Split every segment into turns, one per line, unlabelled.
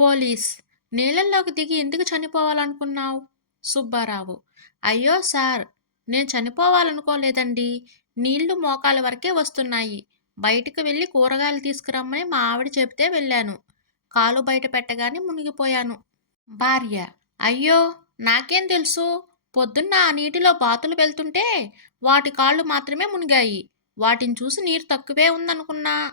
Police నీళ్ళల్లోకి దిగి ఎందుకు చనిపోవాలనుకున్నావు? సుబ్బారావు. అయ్యో సార్ నేను చనిపోవాలనుకోలేదండి. నీళ్ళు మోకాల వరకే వస్తున్నాయి. బయటకు వెళ్ళి కూరగాయలు తీసుకురమ్మని మా ఆవిడ చెబితే వెళ్ళాను. కాలు బయట పెట్టగానే మునిగిపోయాను. భార్య. అయ్యో నాకేం తెలుసు? పొద్దున్న ఆ నీటిలో బాతులు వెళ్తుంటే వాటి కాళ్ళు మాత్రమే మునిగాయి. వాటిని చూసి నీరు తక్కువే ఉందనుకున్నా.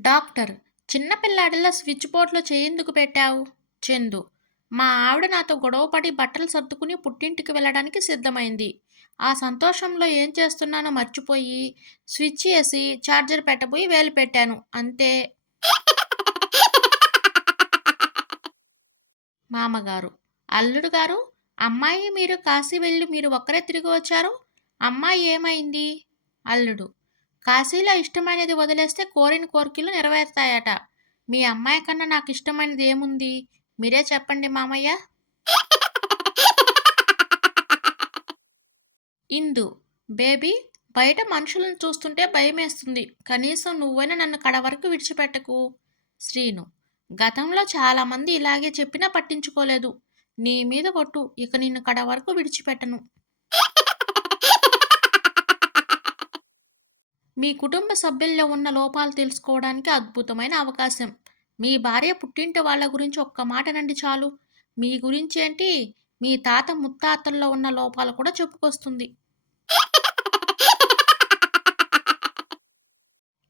డాక్టర్ చిన్నపిల్లాడిలా స్విచ్ బోర్డ్లో చేయందుకు పెట్టావు? చందు మా ఆవిడ నాతో గొడవపడి బట్టలు సర్దుకుని పుట్టింటికి వెళ్ళడానికి సిద్ధమైంది. ఆ సంతోషంలో ఏం చేస్తున్నానో మర్చిపోయి స్విచ్ వేసి ఛార్జర్ పెట్టబోయి వేలు పెట్టాను. అంతే. మామగారు అల్లుడు గారు అమ్మాయి మీరు కాశీ వెళ్ళి మీరు ఒక్కరే తిరిగి వచ్చారు? అమ్మాయి ఏమైంది? అల్లుడు కాశీలో ఇష్టమైనది వదిలేస్తే కోరిన కోరికలు నెరవేరుతాయట. మీ అమ్మాయి కన్నా నాకు ఇష్టమైనది ఏముంది? మీరే చెప్పండి మామయ్య. ఇందు బేబీ బయట మనుషులను చూస్తుంటే భయమేస్తుంది. కనీసం నువ్వైనా నన్ను కడ వరకు విడిచిపెట్టకు. శ్రీను గతంలో చాలామంది ఇలాగే చెప్పినా పట్టించుకోలేదు. నీ మీద కొట్టు ఇక నిన్ను కడ వరకు విడిచిపెట్టను. మీ కుటుంబ సభ్యుల్లో ఉన్న లోపాలు తెలుసుకోవడానికి అద్భుతమైన అవకాశం. మీ భార్య పుట్టింటి వాళ్ళ గురించి ఒక్క మాట నండి చాలు. మీ గురించి ఏంటి? మీ తాత ముత్తాతల్లో ఉన్న లోపాలు కూడా చెప్పుకొస్తుంది.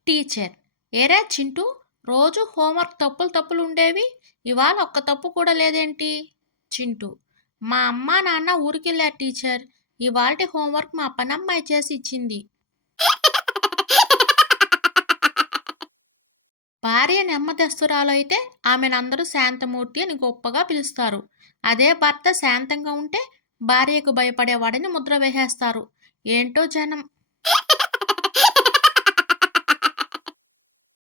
టీచర్ ఏరా చింటూ రోజు హోంవర్క్ తప్పులు తప్పులు ఉండేవి? ఇవాళ ఒక్క తప్పు కూడా లేదేంటి? చింటూ మా అమ్మ నాన్న ఊరికెళ్ళారు టీచర్. ఇవాళ హోంవర్క్ మా పనమ్మాయి చేసి ఇచ్చింది. భార్య నెమ్మదస్తురాలు అయితే ఆమెనందరూ శాంతమూర్తి అని గొప్పగా పిలుస్తారు. అదే భర్త శాంతంగా ఉంటే భార్యకు భయపడేవాడని ముద్ర వేసేస్తారు. ఏంటో జనం